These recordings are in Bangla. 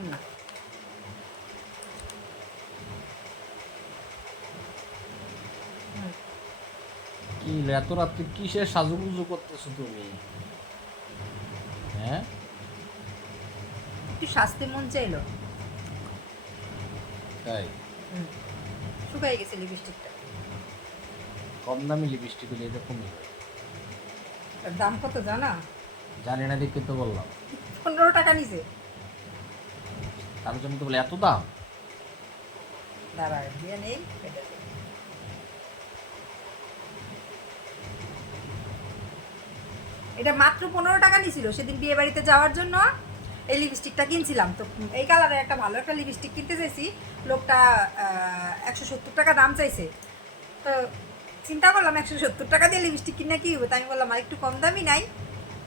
এমন না? কি এত রাত্রে কিসের সাজুগুজু করতেছো তুমি? হ্যাঁ? একটু শাস্তি মন চাইলো। তাই? হুম, শুকাই গেছে লিপস্টিকটা কম দামি লিপস্টিক হলে এরকমই হয় দাম কত জানা? জানি না দেখতে তো বললাম। পনেরো টাকা নিছে। তার জন্য তো বলে এত দাম? এটা মাত্র পনেরো টাকা নিছিল, সেদিন বিয়ে বাড়িতে যাওয়ার জন্য। এই লিপস্টিকটা কিনছিলাম, তো এই কালারের একটা ভালো একটা লিপস্টিক কিনতে চাইছি। লোকটা একশো সত্তর টাকা দাম চাইছে। তো চিন্তা করলাম, একশো সত্তর টাকা দিয়ে লিপস্টিক কিনে কি হবে? তাই আমি বললাম, আর একটু কম দামি নাই।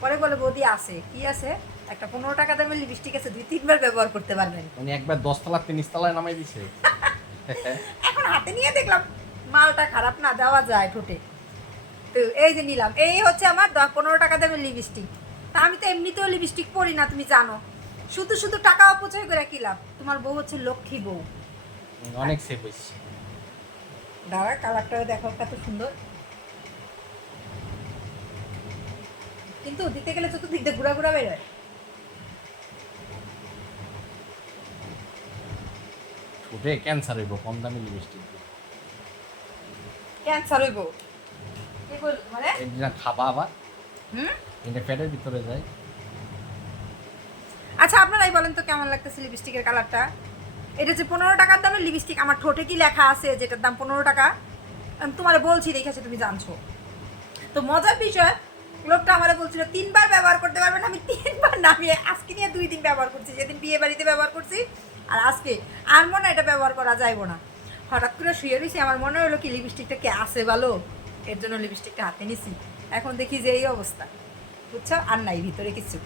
পরে বলে বৌদি আছে। কি আছে? একটা পনেরো টাকা দামের লিপস্টিক আছে দুই তিনবার ব্যবহার করতে পারবেন। মানে একবার দশতলা তিরিশতলায় নামাই দিছে। এখন হাতে নিয়ে দেখলাম মালটা খারাপ না দেওয়া যায় ঠোঁটে। তো এই যে নিলাম এই হচ্ছে আমার দশ পনেরো টাকা দামের লিপস্টিক তা আমি তো এমনিতেও লিপস্টিক পরি না তুমি জানো। শুধু শুধু টাকা অপচয় করে কি লাভ? তোমার বউ হচ্ছে লক্ষ্মী বউ। অনেক সেভ হয়েছে। দাঁড়া কালারটা দেখো কত সুন্দর। কিন্তু দিতে গেলে চতুর্দিক দিয়ে ঘুরা ঘুরা বেরোয়। ঠোঁটে ক্যান্সার হইব কম দামি লিপস্টিক ক্যান্সার হইব। কি বল মানে? এটা খাবা আবার। হুম? এটা পেটের ভিতরে যায় আচ্ছা আপনারাই বলেন তো কেমন লাগতেছে লিপস্টিকের কালারটা এটা যে পনেরো টাকার দামের লিপস্টিক আমার ঠোঁটে কি লেখা আছে যেটার দাম পনেরো টাকা? আমি তোমার বলছি দেখেছ তুমি জানছো। তো মজার বিষয় লোকটা আমার বলছিল, তিনবার ব্যবহার করতে পারবেন আমি তিনবার নামিয়ে, আজকে নিয়ে দুই দিন ব্যবহার করছি। যেদিন বিয়ে বাড়িতে ব্যবহার করছি, আর আজকে আর মনে এটা ব্যবহার করা যাইব না। হঠাৎ করে শুয়ে রয়েছি আমার মনে হলো কি লিপস্টিকটা কে আছে ভালো? এর জন্য লিপস্টিকটা হাতে নিছি। এখন দেখি যে এই অবস্থা। বুঝছ? আর নাই ভিতরে কিছু।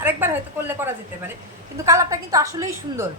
আরেকবার হয়তো করলে করা যেতে পারে। কিন্তু কালারটা কিন্তু আসলেই সুন্দর।